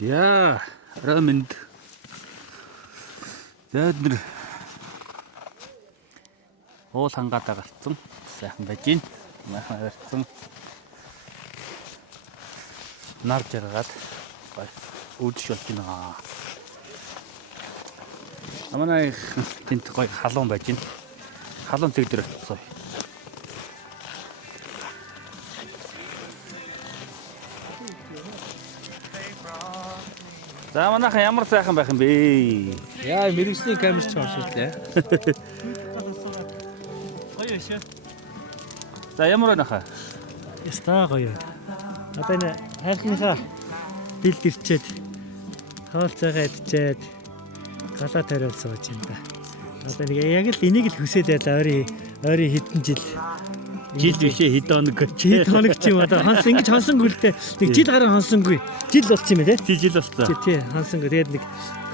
Ja, Ramend. Зөөдөр уул хангаатаа гарцсан. Сайхан байж гин. Майхан гарцсан. Нар жаргаад үүдш болж байна. Аманай тэнт гой халуун байж гин. Халуун цэг дээр очсон. За манайхан ямар сайхан байх юм бэ? Яа, мэрэгжлийн камер ч оршууллаа. Гоё шээ. За ямар байна хаа? Яста гоё. Одоо энэ хайрхныхаа бэлд ирчээд хаалцаагаа идчихэд галаа тариал сууж юм да. Одоо нэг яг л энийг л хүсээд байла ойрын хэдэн жил Бишээ хэд хоног. хэд хоног ч юм одоо хонс ингэж хонсонгүй л дээ. Нэг жил гараа хонсонгүй. Жил болчих юм ээ тий. Жил болцсон. Тий хонсонгүй. Тэгээд нэг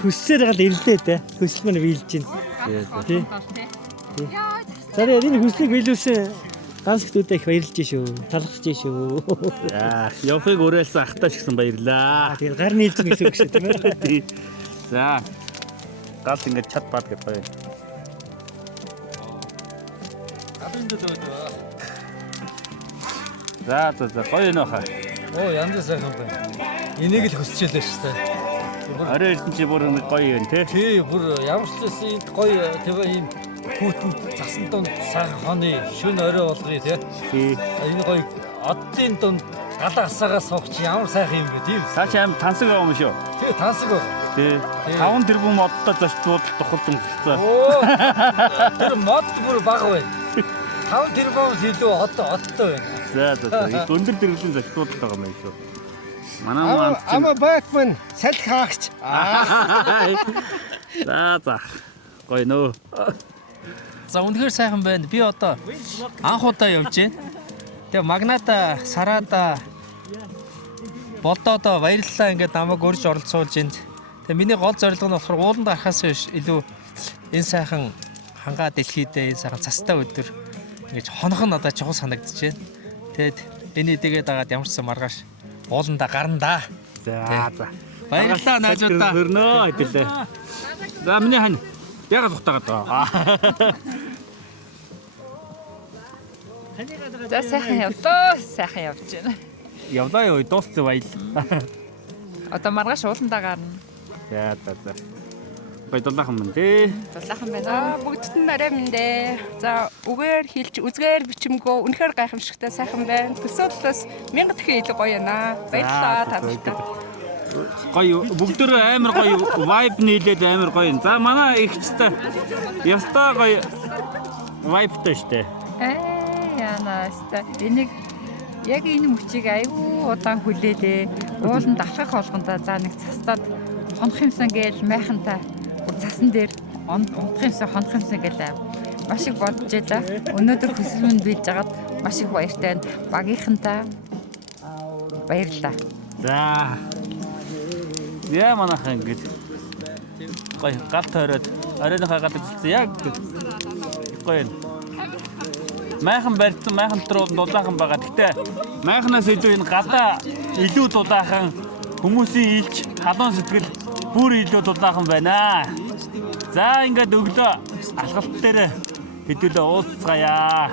хүссээр гал ирлээ дээ. Хүсэл мань биелж байна. Тий. За энэ хүслийг биелүүлсэн гансгтүүдээ их баярлж шүү. Талархж шүү. За явахыг уриалсан ахтаа шигсэн баярлаа. Тэгээд гар нийлж гэсэн үг шүү тийм ээ. За гал ингээд чад бад гэж гоё. Гарын дээл байна. За гоё нөх хаа. Оо янз сайхан байна. Энийг л хүсчихлээ шүү дээ. Орой ирсэн чи бүр нэг гоё юм те. Тий бүр ямар ч зүйл энд гоё тэгээ ийм хүүтэн засан донд сайхан хоны шүн орой болгоё те. Тий. Энэ гоё оддын донд галаа асаагаа суух чи ямар сайхан юм бэ тийм. Цааш аим тансаг байгаа юм шүү. Тий тансаг байна. Тий. 5 тэрбум модтой зочдууд тухалдан болцсон. Оо тэр мод бүр бага байна. 5 тэрбумс илүү одтой байна. За өндөр тэрбум зочдууд байгаа юм шүү. Манай маань Ама Бэтмен салхи хаагч. За гоё нөө. За үнэхээр сайхан байна. Би одоо анх удаа явж байна. Тэгээ магната, сарада, болдоодоо баярлалаа ингээд намайг урьж оролцуулж байна. Тэгээ миний гол зорилго нь болохоор ууланд гарахаас илүү энэ сайхан хангаа дэлхийдээ энэ сайхан цастай өдөр ингэж хонох нь одоо чухал санагдаж байна. Тэгээд энэ идэгээ дагаад ямар ч сан маргааш ууланда гарна да. За. Баярлалаа найзуудаа. Хөрнөө хэдэлээ. За миний хань ягаад ухтаагаад байгаа. За сайхан явлаа. Сайхан явж байна. Явлаа юу дууссан баял. Одоо маргааш ууландаа гарна. За. Гоё дулаахан мэн тий. Дулаахан байна. Бүгдд нь арай мэндэ. За үгээр хэлж үзгээр бичимгөө үнэхээр гайхамшигтай сайхан байна. Төсөөллөөс 1000 дахин илүү гоё байна. Баярлалаа та бүхэнд. Гоё бүгдөө амар гоё vibe нийлээд амар гоё. За манай ихчтэй ястаа гоё vibeтай штэ. Янаста. Энийг яг энэ мөчийг аюу удаан хүлээлээ. Ууланд алхах болгонда за нэг цастаад хонох юмсан гээл майхантай цасан дээр унтах юмсан хонох юмсан гээл маш их бодож байлаа. Өнөөдөр хөсөлмөнд бийж жагаад маш их баяртай байна. Багийнхантай баярлалаа. За. Яа манайхан ингэж гоё гал тойроод оройнохоо гал үзсэн яг гоё. Майхан барьсан майхан дотор дулаахан байгаа. Гэтэ майханаас илүү энэ гадаа илүү дулаахан хүмүүсийн илж халуун сэтгэл бүр илүү дулаахан байна. За ингээд өглөө алхалт дээр хэдүүлээ уулзгаая.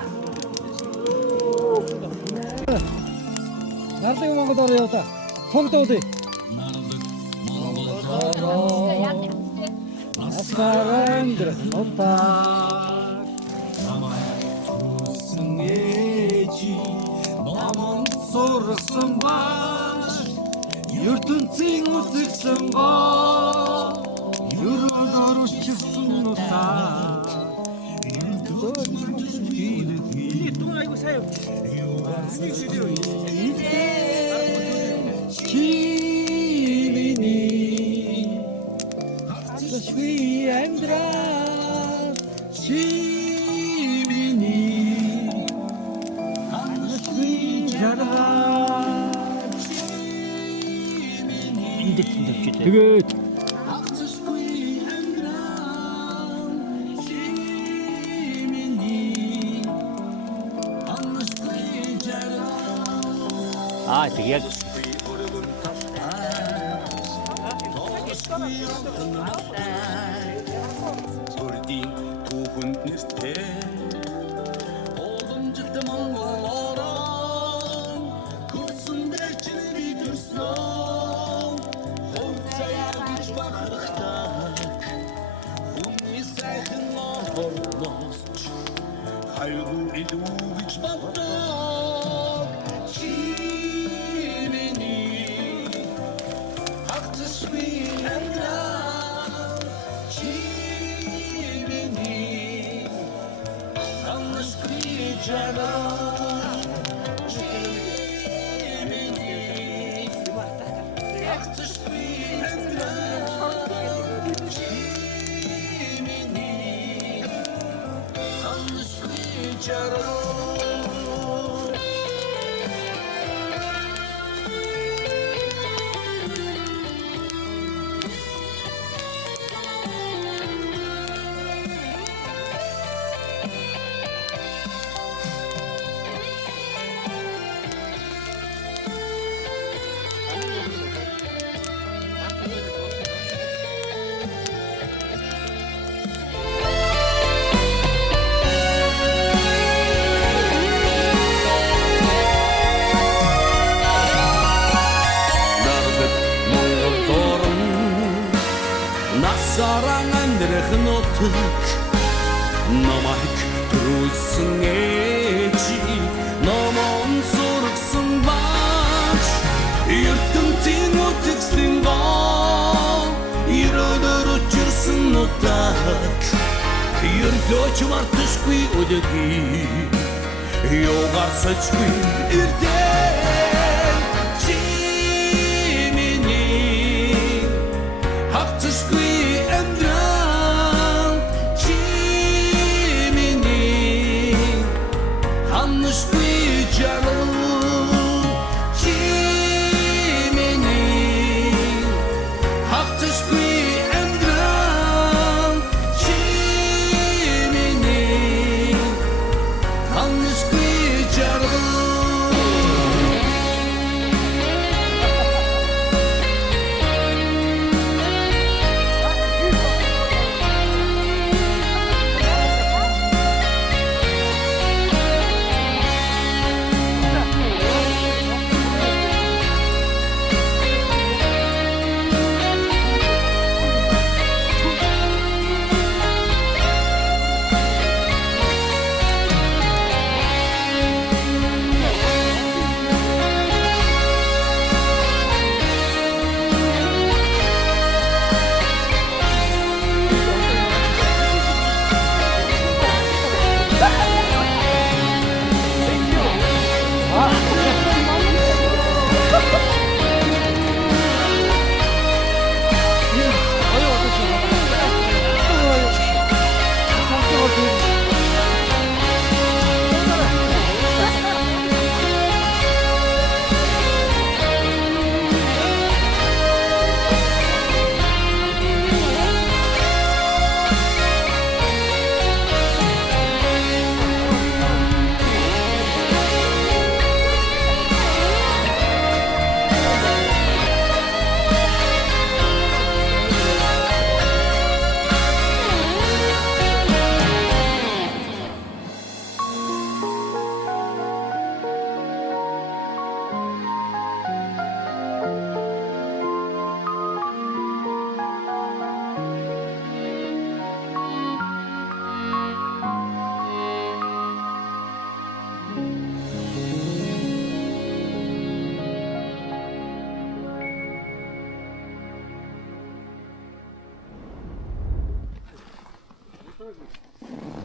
Нарлаг Монгол ороо яваа. Цогдоо. Аскарандр хотаа. Намайг ээжи намайг сурсан баш. ертөнцийн үзэгсэн гоо. Юрод орчихсан утаа. Дуу айгу сайн явж. Чимини Хацшви амдра Чимини Хацшви жарга Энд дэвчээ. Тэгээд Яг хүн нэртэй Оламжит монголорон Хүрсэн дээр чинь би төрсөн Хөвцаяа гэж бахархдаг Хүний сайхан орлосч Хайруу илүү гэж боддог Чи миний Хагцсгүй амьдрал Чи миний Ханасгүй жаргал Чи миний Хагцсгүй амьдрал Чи миний Ханасгүй жаргал Насаран амьдрах нутаг намайг төрүүлсэн ээжи номон сургасан багш ертөнцийн үзэсгэлэн гоо ирөөдөр учирсан нутаг ердөөч марташгүй өдөгийг юугаарсачгүй ирдээ чи миний хагцсгүй амьдрал чи миний ханашгүй жаргал чи миний хагцсгүй амьдрал чи миний ханашгүй жаргал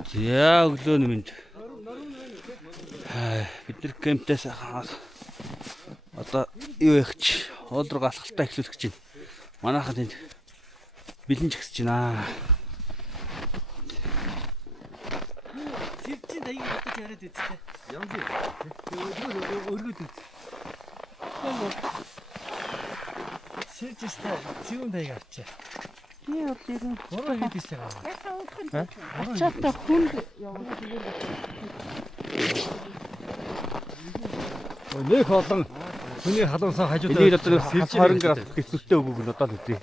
За өглөө минь. Бид нар кемпээс одоо юу ягч хоол руу галхалтай эхлүүлэх гэж байна. Манайхан тэнд бэлэн жигсэж байна. Сэрчин даяг бодож яриад үсттэй. Ямар юм. Өргөд үст. Сэрчтэй зүүн даяг авчаа. Би бол ирэн. Бороо хийдэж байгаа. Ачаатай хүнд явна. Нэг олон хүний халуусаа хажууд Энийг одоо 20 градус хэсвэртэй өгөөг нь одоо л үгүй.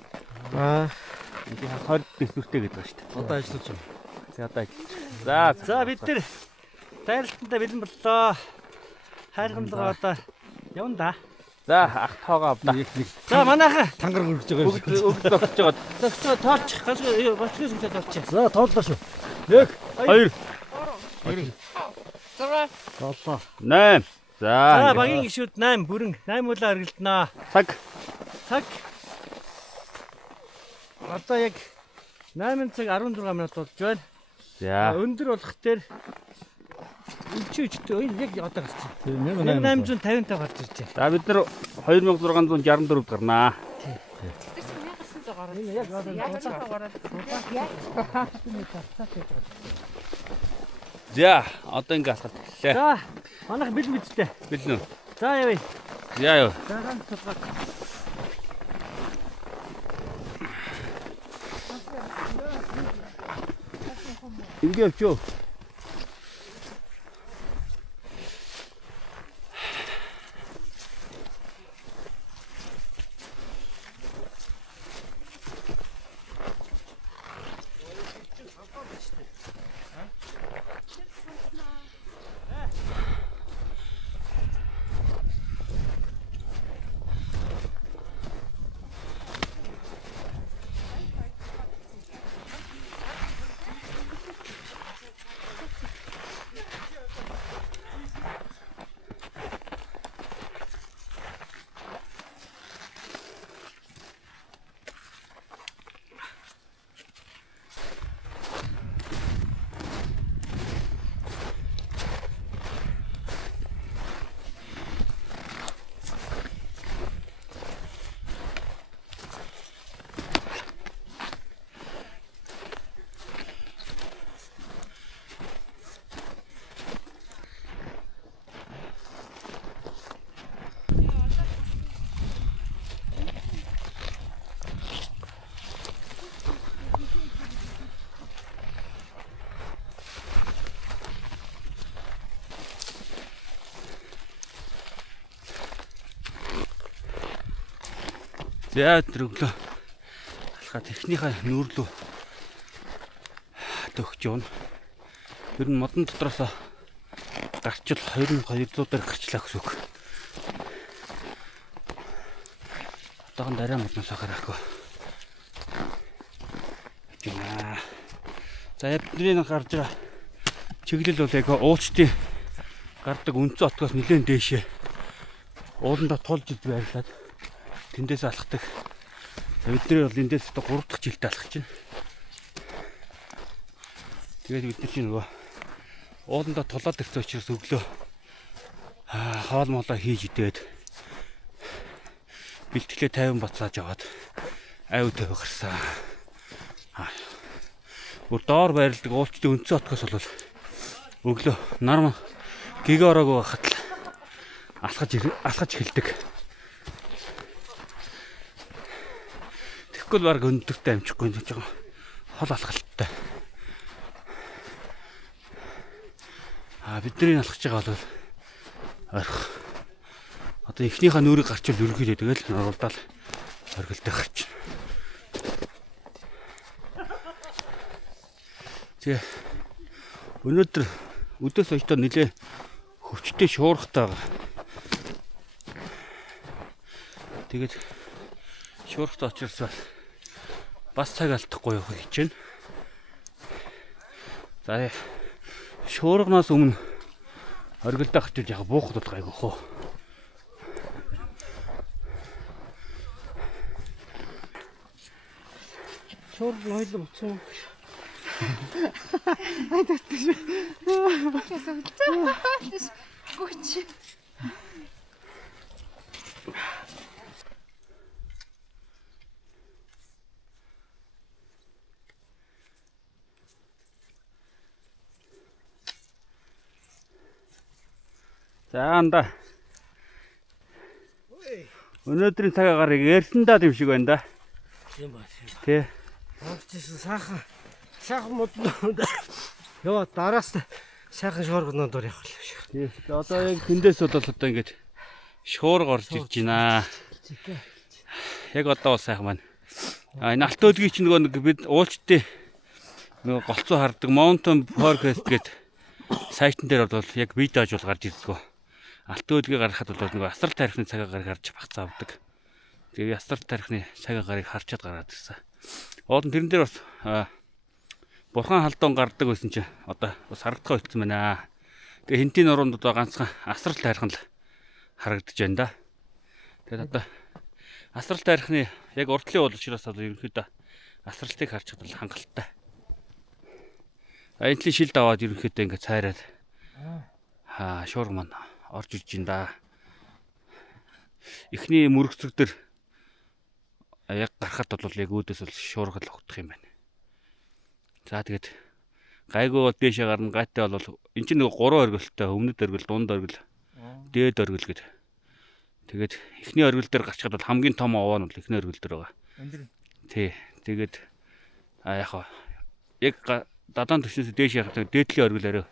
Аа, Энийг 20 хэсвэртэй гэдэг байна шүү дээ. одоо ажиллаж байна. ядаа. За За бид нар дайралтандаа бэлэн боллоо. Хайрхамлага одоо явна да. за ах тоогоо авда. За манайхаа Тангар хөргөж байгаа юм. Өгд өгч жоод. зөвхөн тоолчих. Гацгээс гэж тоолчих. За тоодлоо шүү. 1 2 Тооллоо. 8. За За багийн гişүүд 8 бүрэн 8 улаа өргөлдөнө. цаг. Цаг. Одоо яг 8 цаг 16 минут болж байна. За Өндөр болох дээр өчөөжтэй яг одоо гарч байна. 1800. 1855 гарч ирж байна. за бид нар 2664-д гарнаа. За одоо ингэ асах гэлээ. За манайх бэлэн бидтэй. Бэлэн үү? За явъя. Яа юу? За ганц тулгак. Ингэ явчоо. За өглөө алхаад эхнийхээ нүүрлүү төгч явна. Ер нь модон дотроос гарчил 2200-аар гарчлаа гэсэн үг. Одоохон дараа модноос гарахгүй. Жина. За бидний гарч байгаа чиглэл бол яг уучтын гардаг өнцөө отгоос нэлээд дээшээ. Ууландаа тулж иж байрлаад тэндээс алхдаг. Бидний бол эндээс 3 дахь жилдээ алхаж байна. Тэгээд бид нар чинь нөгөө ууландаа тулаад ирсэн учраас өглөө хоол молоо хийж идээд бэлтгэлээ 50 бацааж аваад аюу тавь гарсан. Бүр доор байрладаг уулчдын өнцөө отгоос бол өглөө нар гэгээ ороогүй байхад л алхаж эхэлдэг. Тэгвэл баг өндөртэй амжихгүй нэг жоо хол алхалттай. Бидний алхаж байгаа бол орхих. Одоо эхнийхээ нүрийг гарчвал ерөнхийдөө тэгэл оруулаад оргилтэй гарч. Тэгээ өнөөдөр өдөөс хойш нэлээ хөвчтэй шуурхтай байгаа. Тэгээд шуурхтай очирсаа бас цаг алдахгүй явах гэж байна. За шуургнаас өмнө оргилдоо хачиж яг буухад бол гайгүй хөө. Шуург нойло буцсан. За анда. Өнөөдрийн цаг агарыг ярьсандаа юм шиг байна да. Тийм ба. Тэ. Оогчсэн сайхан модлоо. Яа дараас сайхан шуургнууд ор явах л шиг. Тий. Одоо яг тэндээс бол одоо ингэж шуурга орж ирж байна. Яг одоо бол сайхан байна. Энэ алт өдгийг чинь нөгөө бид уулчтын нөгөө голцоо хардаг Mountain Forecast гэдэг сайтн дээр бол яг видео ажуул гарч ирдэг. Алтан өдгийг гаргахад бол нөгөө асар тарихны цагаа гарч багцаа авдаг. Тэгээ асар тарихны цагаа гарыг харчаад гараад ирсэн. Уулын тэрэн дээр бас бурхан халдуун гардаг байсан чинь одоо бас харагдах болсон байна. Тэгээ хинтийн нуруунд одоо ганцхан асар тарих нь л харагдаж байна да. Тэгээд одоо асар тарихны яг урдлын бол учраас ерөнхийдөө асралтыг харж чадвал хангалттай. Энтлийн шил даваад ерөнхийдөө ингэ цайраад шуурга маань орж ирж байна да. Эхний мөрөгцөг дээр яг гарахад бол яг өөдөөс бол шуурга л огдох юм байна. За тэгээд гайгүй бол дээшээ гарна, гайтай бол эн чинь нэг 3 оргилтой, өмнөд оргил, дунд оргил, дээд оргил гэдэг. Тэгээд эхний оргил дээр гарчхад бол хамгийн том овоо нь бол эхний оргил дээр байгаа. Тий. Тэгээд яг дадаан төснөөс дээш явахад дээдлийн оргил арай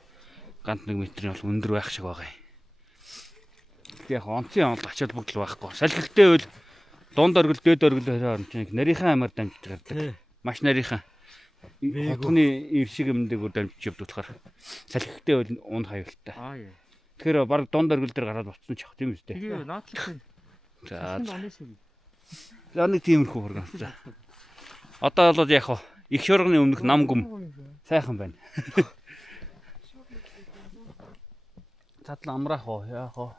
ганц 1 метрийн бол өндөр байх шиг байгаа юм. Тэг яг онцгийн онол ачаал бүгд л байхгүй. Салхилттай бол дунд оргил, дээд оргил орно чинь нарийнхан амар дамжиж гардаг. Маш нарийнхан. Хотны ив шиг юмдаг дамжиж явдаг болохоор салхилттай бол уун хавилттай. Тэгэхээр баг дунд оргил дээр гараад буцсан ч явах тийм үстэй. Тэгээ наадлах. За нэг тиймэрхүү хурган. Одоо бол яг их шуурганы өмнөх нам гүм сайхан байна. Татлан амраах уу яах уу?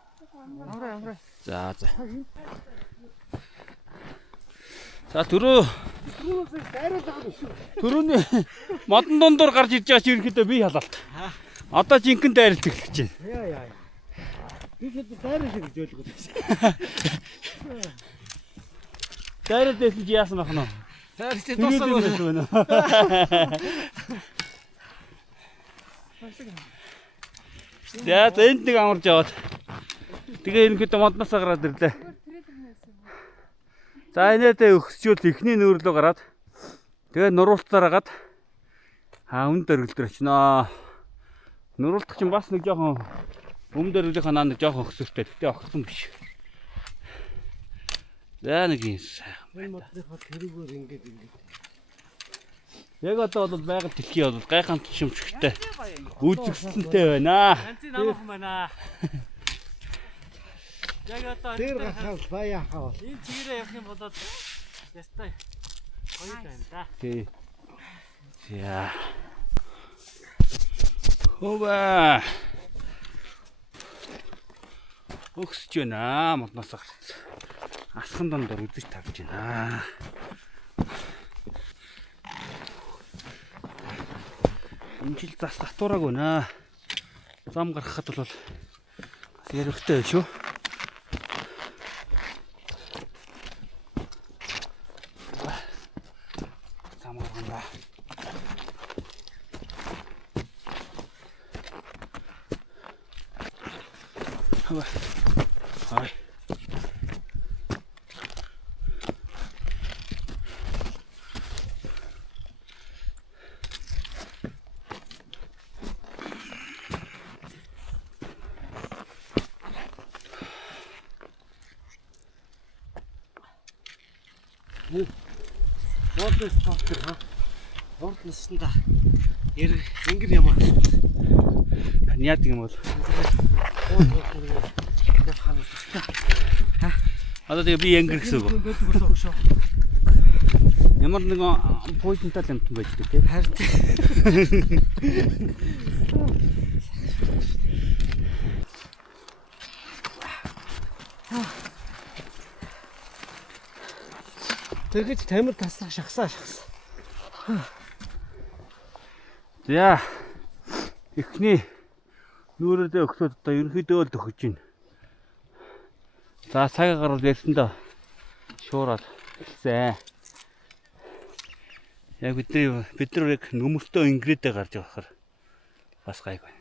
Амраа. За. За түрүүний модон дундуур гарч ирж байгаа чи ерөнхийдөө би халаалт. Одоо жинхэнэ дайралт эхлэж байна. Яа. Би хэд дайрал шиг зөөлгөө. Дайралт дэсэн чи яасан байх нь? Дайралт дуусаагүй байна. За энд нэг амарч яваад. Тэгээ ерөнхийдөө модноосоо гараад ирлээ. За энэдээ өгсчүүл ихний нүүр рүү гараад тэгээ нуруултаар хагаад өмнөд оргил дээр очиноо. Нуруултах чинь бас нэг жоохон өмнөд оргилынхаа наа нэг жоохон өксөртэй. Гэтэ огцсон биш. За нэг юм сайхан. Модныхоо тэрүүгээр ингэж. Яг одоо бол байгаль дэлхий бол гайхамшиг шимшигтэй үзэгсэлэнтэй байна. Ганцын намхан байна. Яг одоо тэр гахал баяхаа. Энэ чигээрээ явах юм болоод ястай гоё байна да. Тий. Яа. Хова. Өгсөж байна модноос гарсан. Асхан дондор үзэж тавьж байна. Энэ жил зас татвараагүй наа. Зам гаргахад бол бас ярихтай байх шүү. Зам гаргана. Хай. Ордос топтер ха. Ордоснда энгэр ямаа. Яадаг юм бол. Одоо тэгээ би янгэр гэсэн үг. Ямар нэгэн поинттай амтан байждаг тийм. Харин тэгэж тамир таслах шахсаа. За. Эхний нүүрээдээ өгсөд одоо ерөнхийдөө л төхөж байна. За цагаа гарвал ярьсандаа шуураад эхэлсэн. Яг бид нар яг нөмөртөө ингрэдээ гарч явахаар бас гайгүй.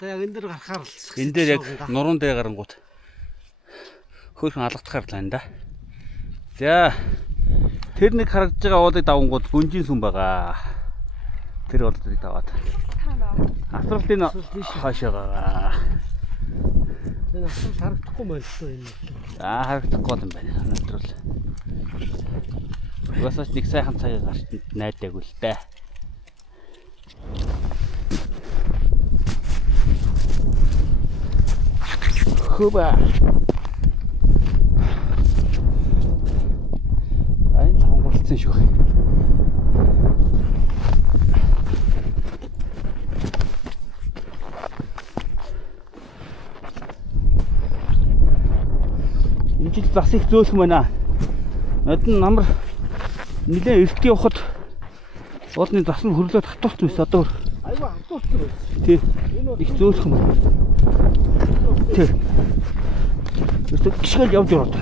Одоо яг энэ дээр гарахаар л энэ дээр яг нуруунд дээр гарангууд хөөрхөн алгадахаар л байна да. За тэр нэг харагдж байгаа уулыг давангууд гүнжин сүм байгаа. Тэр уулыг даваад. Асралтын хаашаа. Энэ асрал харагдахгүй байна шүү энэ. Харагдахгүй юм байна. Өнөөдөр л. Угаасаа нэг сайхан цагаа гарч найдаагүй л дээ. Хөөбэ. Айн хонгорцсон шүү. Энэ жил бас их зөөлх байна. Надад намар нэлээ эрт явахад уулны засал хөрлөөд хатуулсан байсан. Одоо Айгүй хатуулсан байсан. тий. Их зөөлх юм. Тий. Өөртөө гიშгэл явж ороод.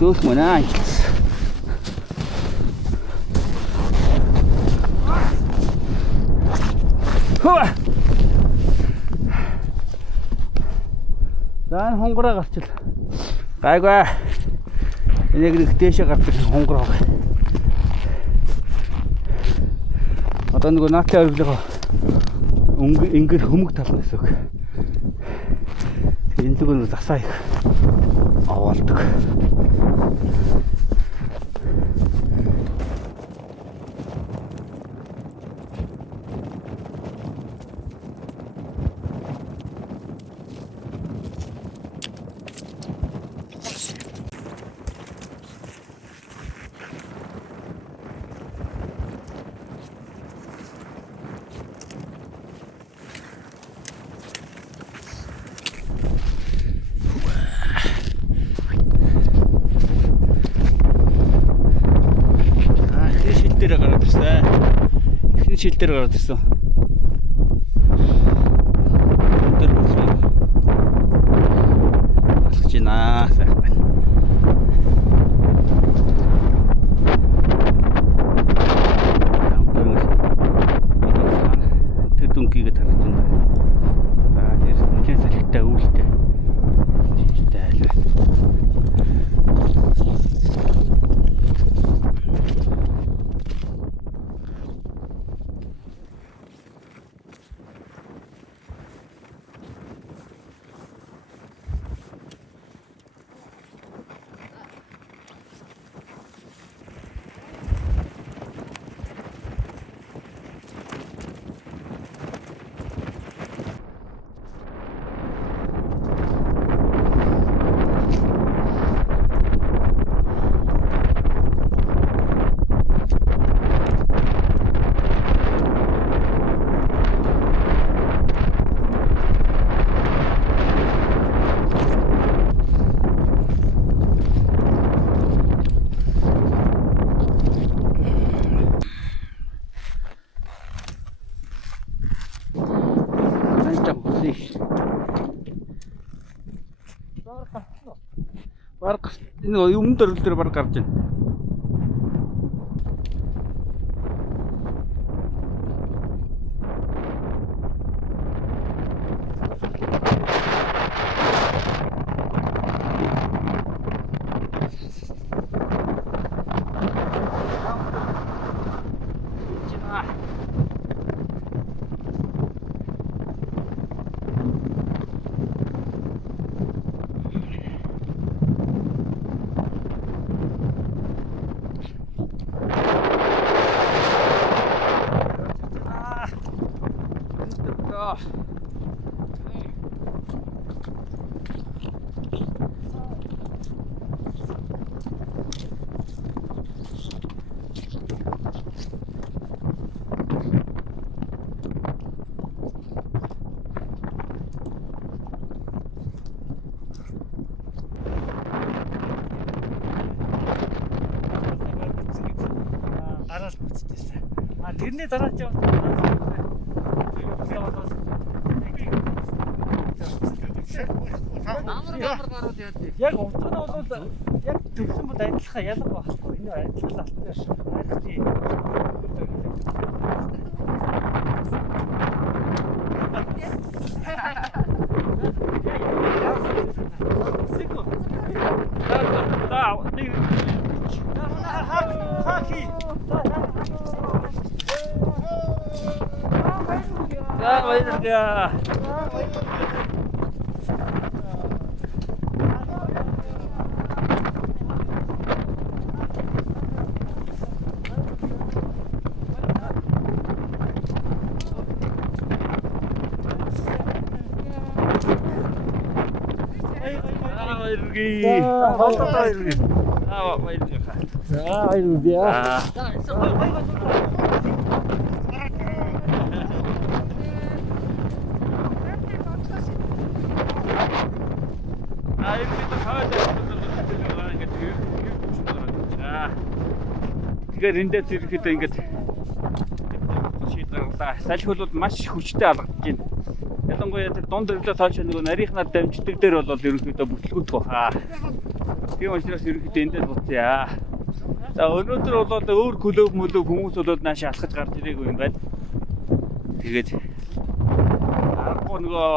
Зөөлх мэнаа. За хонгороо гарчил. Гайгүй. Энийг нэг дээшээ гардаг хонгороо. Одоо нэг наатлын оргилоо ингэр хөмөг тална гэсэн үг. Энэ л нэг засаа их аваалдаг. Дээр гараад ирсэн. Эхний шил дээр гараад ирсэн. Тэр болсон. Алхаж байна. Сайхан байна. Тэр дүнкийгээ тарах юм. За тэр нэлээд салхитай үүлтэй. Шилтэй айлаа. Бараг энэ өмнө дөрөл дээр бараг гарч байна. Гараад буцчихсан. А тэрний дараа ч яг утга нь бол яг төгсөн бол адилхан ялгаа байхгүй. Энэ адилхан алттай Нэг хаки. За баярлалаа. Тэгэхээр энэ дээр ирэхэд ингээд шийд гарлаа. Салхи бол маш хүчтэй алгадж байна. Ялангуяа тэр дунд өглөө цааш нөгөө нарийнхнаар дамждаг дээр бол ерөнхийдөө бүтлгүүдгүй хаа. Тийм учраас ерөнхийдөө энэ дээр буцъя. За өнөөдөр бол өөр клуб хүмүүс бол нааш алхаж гарч ирээгүй юм байна. Тэгээд аргагүй нөгөө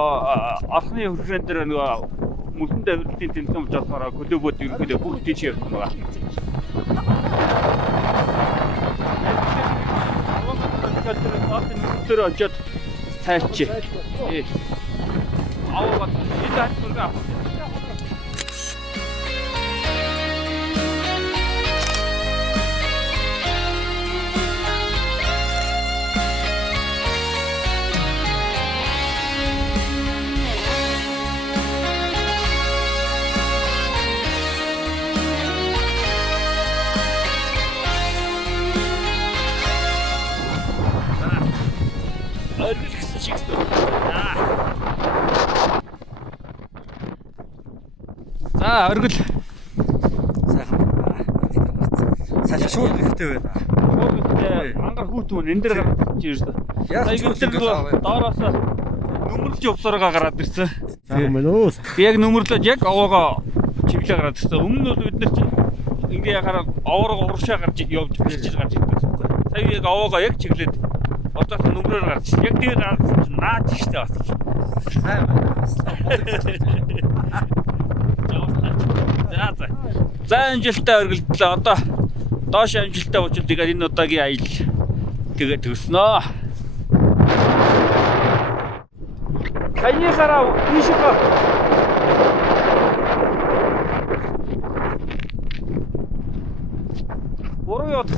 орхны хөрхрэн дээр нөгөө мөсөн давилтын тэмцээн болсоор клубүүд ерөнхийдөө бүгд тийш явсан байгаа. Тэр очоод цаачи. Аваад энэ хатурга. За оргил сайхан цааш шууд хэрэгтэй байна. Шууд хэрэгтэй. Мангар хүүтүүн энэ дээр гарч ирсэн. Яаж ч доороос нүмерлж явсараа гараад ирсэн. Сайхан байна уу? Би яг нүмерлж яг овоогоо чиглээ гараад ирсэн. Өмнө нь бол бид нар чинь ингээ яхаар овоороо уршаа гарч явж гарч ирсэн. Сая яг овоогоо яг чиглээд одоос нүмрээр гарч яг дээр гарсан чинь наад ихтэй бас. Сайн байна. За амжилттай өргөлдлөө. Одоо доош амжилттай учраас тэгээд энэ удаагийн аял тэгээд төснөө. Саяхаараа ийшээ. Буруу яд.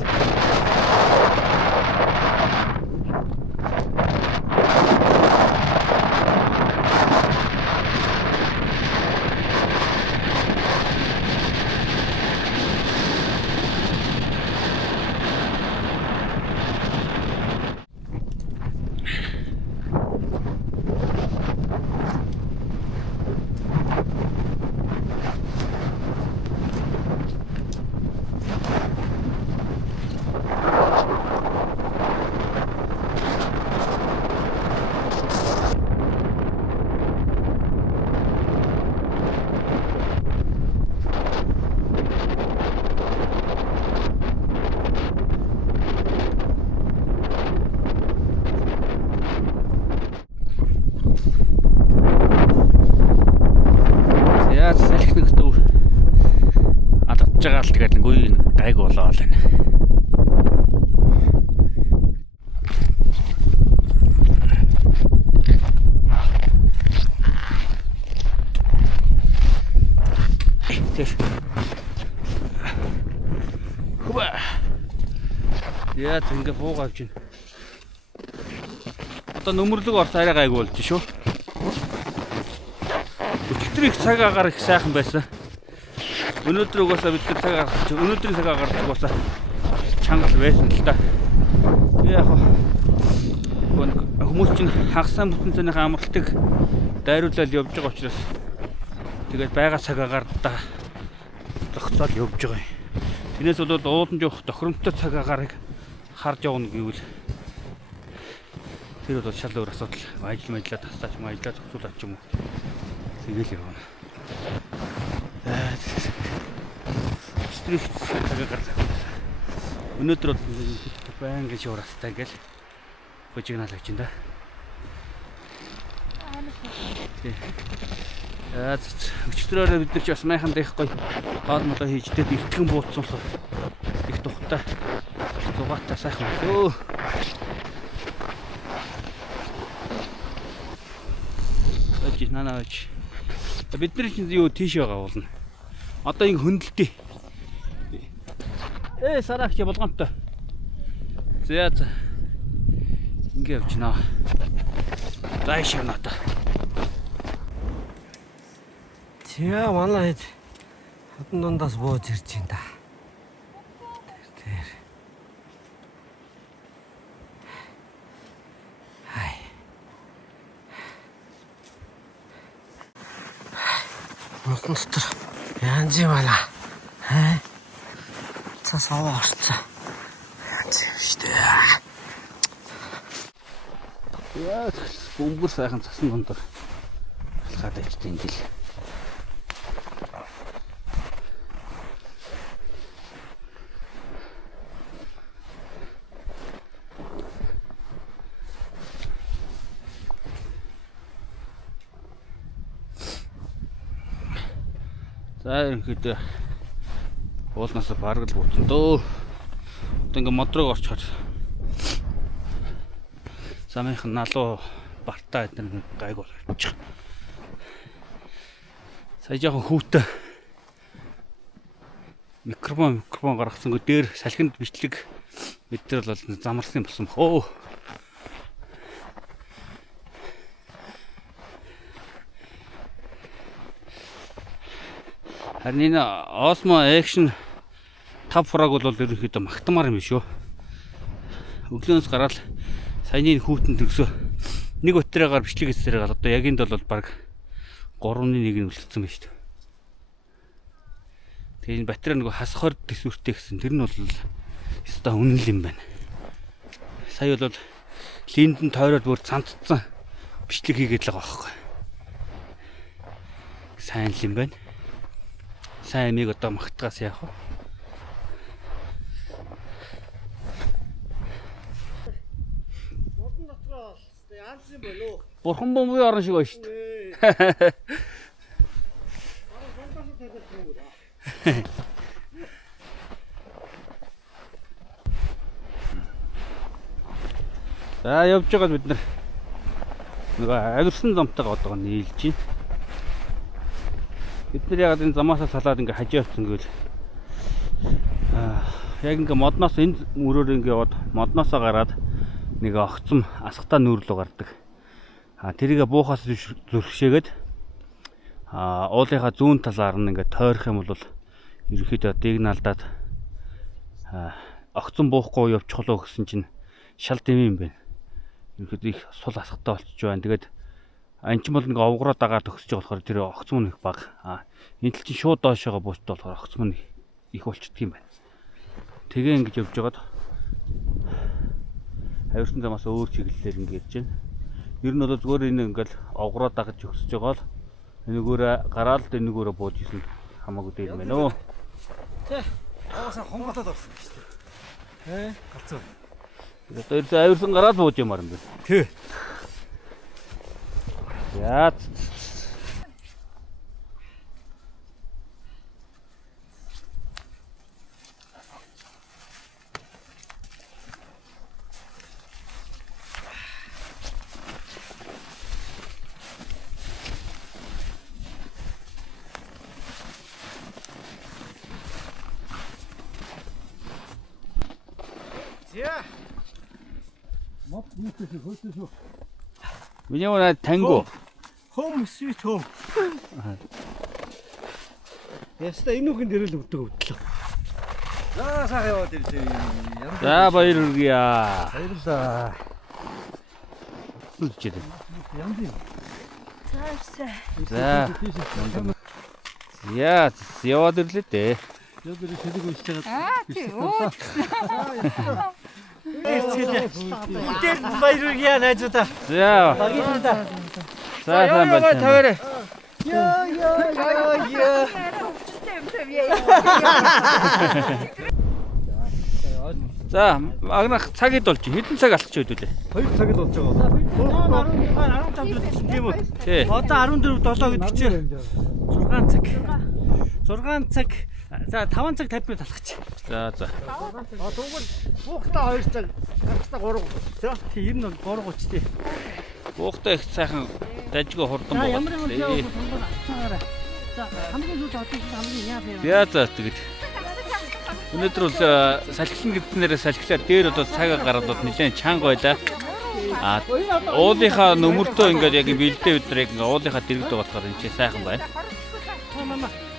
Тэгээд нэг үе гайг болоо л байна. Хуба. Яа ингэ буугаа авч байна. Одоо нөмрлөг орс арай гайг болж шүү. Өчигдөр их цаг агаар их сайхан байсан. Өнөөдөр угаасаа бид нар цаг гаргаж өнөөдрийн цаг гаргаж угаасаа чангал байсан л да. Тэгээ яг хүмүүс чинь хагасаа бүтэнцэнийхээ амралтыг дайруулаад явж байгаа учраас тэгээд байгаа цаг агаарда зогцоод явж байгаа юм. Тэрнээс бол уулан жоох тохиромжтой цаг агаарыг харж явна гэвэл тэр бол шал өөр асуудал. Ажлаа тасаач юм ажлаа зохицуулаач юм уу. Тэгэл явна. Стрих цагаар өнөөдөр байнгын шуурастай гэл божигнаал гэж юм да. За өчтөрөөрөө бид нар ч бас майхан дэхгүй хоол молоо хийж дээд эртгэн бууцсан болохоор их тухтай зугаатай сайхан өө. Очи нанаач. Бид нар чинь юу тийш байгаа болно. Одоо ингэ хөндлөлтий. Сараач болгоомтой. За. Ингэ явчихнаа. Зайшаа надаа. Яа манай хэд хатан дундаас бууж ирж байна да. Тэр. Хай. Монстр. Янз юм байна. Хэ? Цас аваарцаа. Янз юм штэ. Яа, бөмбөр сайхан цасан дондор алхаад ичтэй ингээл. За ихэд уулнаас бараг л буутсан дөө. Одоо ингээ модрог орчхоор самийнх нь налуу бартаа эдгээр гайг бол явчих. Сая жоохон хүүтэй микрофон гаргацсангүй дээр салхинд бичлэг бид нар бол замарсан болсон бохоо. Харин энэ Osmo Action 5 Pro-г бол ерөнхийдөө магтмаар юм шүү. Өглөөнөөс гараад саяны хүүтэнд төгсөө нэг батарейгаар бичлэг хийсээр гал одоо ягийн бол баг 3.1 нь үлдсэн байна шүү. Тэгээ энэ батарей нэг хасахор төсвөртэй гэсэн тэр нь бол өстой үнэн юм байна. Сая бол линдэн тойроод бүр цамцсан бичлэг хийгээд л байгаа байхгүй. Сайн л юм байна. Сайн миг одоо магтгаас яах вэ? Модон дотроос янз юм болов. Бурхан бомбын орон шиг байна шүү дээ. За явж байгаа бид нар нөгөө авирсан замтайгаа одоо нийлж байна. Бид нар яг энэ замаасаа салаад ингээ хажуу явсан гэвэл яг ингээ модноос энэ мөрөөр ингээ яваад модноосоо гараад нэг огцом асхтаа нүүр рүү гардаг. Тэрийг буухаас зүрхшээгээд уулынхаа зүүн талаар нь ингээ тойрох юм бол ерөөхдөө дигналдаад огцом буухгүй явчих болоо гэсэн чинь шал дэм юм байна. Ерөөхдөө их сул асхтаа болчих байна. Тэгээд анч бол нэг овгороо дагаад төгсөж байгаа болохоор тэр огцом нь их бага. Энэ тал чинь шууд доошоогоо буучтай болохоор огцом нь их болчихдөг юм байна. Тэгээ ингэж явж байгаад авирсан замаас өөр чиглэлээр ингэж байна. Ер нь бол зүгээр энэ ингээл овгороо дагаж төгсөж байгаа л энэгөөрэ гараалд энэгөөрэ бууж исэн хамаагүй дээр юм байна. Тэ. Аасаа хонголоод орсон шүү дээ. Галзуу. Одоо авирсан гараад бууж юмар юм байна. Тэ. Яа. Мод нийтэс хөөсөө. Миний унаа танго. Home sweet home. Яста энүүхэн дэрэл өгдөг өвдлөө. За сайхан яваад ирлээ. За баяр хүргье. Баярлалаа. Үлчээд. Янз юм. За. Яа, яваад ирлээ дээ. Яг тэр сэдэг уншиж байгаа. Тий, өө. Бүгдээр баяр хүргье найзуудаа. За. Багийнда. За сайн байна. Таваарай. Хөвчтэй юм. За агнах цаг хэд болж байна? Хэдэн цаг алхаж байд үлээ? 2 цаг л болж байгаа. 15 дэх тийм үү? Тий. Одоо 14 7 гэдэг чинь 6 цаг. 6 цаг. За 5 цаг 50 минут алхач. За. Тэгвэл буухтаа 2 цаг, гарахтаа 3 цаг. Тий, ер нь 3:30 тий. Буухтай их сайхан дажгүй хурдан За ямар ямар байгаа. сонгоод авцгаарай. За хамгийн сүүлд одоо хамгийн яа бэ? За тэгээд өнөөдөр бол салхилан гэднээрээ салхилаа дээр одоо цаг гараад нэлээд чанга байлаа. Уулынхаа нөмөртөө ингээд яг бэлдээ бид нар яг ингээд уулынхаа дэргэд байгаа болохоор энэ ч сайхан байна.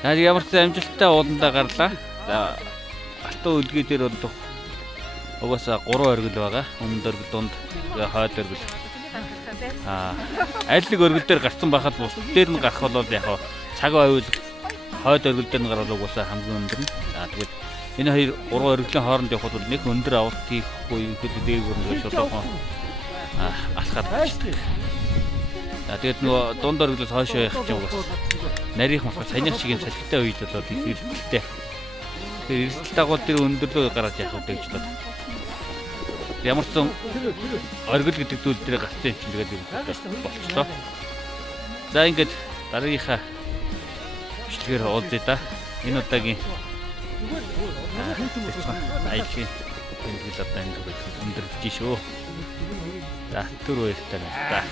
За ямар ч амжилттай ууландаа гарлаа. За алтан үлгээ дээр бол угаасаа 3 оргил байгаа. Өмнөд оргил, дунд, хойд оргил. Аль нэг оргил дээр гарсан байхад бус дээр нь гарах бол яг цаг байвал хойд оргил дээр нь гарвал угаасаа хамгийн өндөр нь. Тэгээд энэ хоёр 3 оргилийн хооронд явхад бол нэг өндөр авалт хийхгүй ихэд дээгүүр нэг шулуухан алхаад байна. Тэгээд нөгөө дунд оргилоос хойшоо явах чинь угаас нарийнх болохоор санийх шиг юм салхитай үед болоод их эрсдэлтэй. Тэгэхээр эрсдэл дагуул тэр өндөрлөө гараад явах гэж бодлоо. Ямар ч юм оргил гэдэг зүйл дээр гарсан юм чинь тэгээд болчихлоо. За ингээд дараагийнхаа бичлэгээр уулзъя да. Энэ удаагийн айлын тэмдэглэл одоо энэ өндөрлөж шүү. За түр баяртай байна.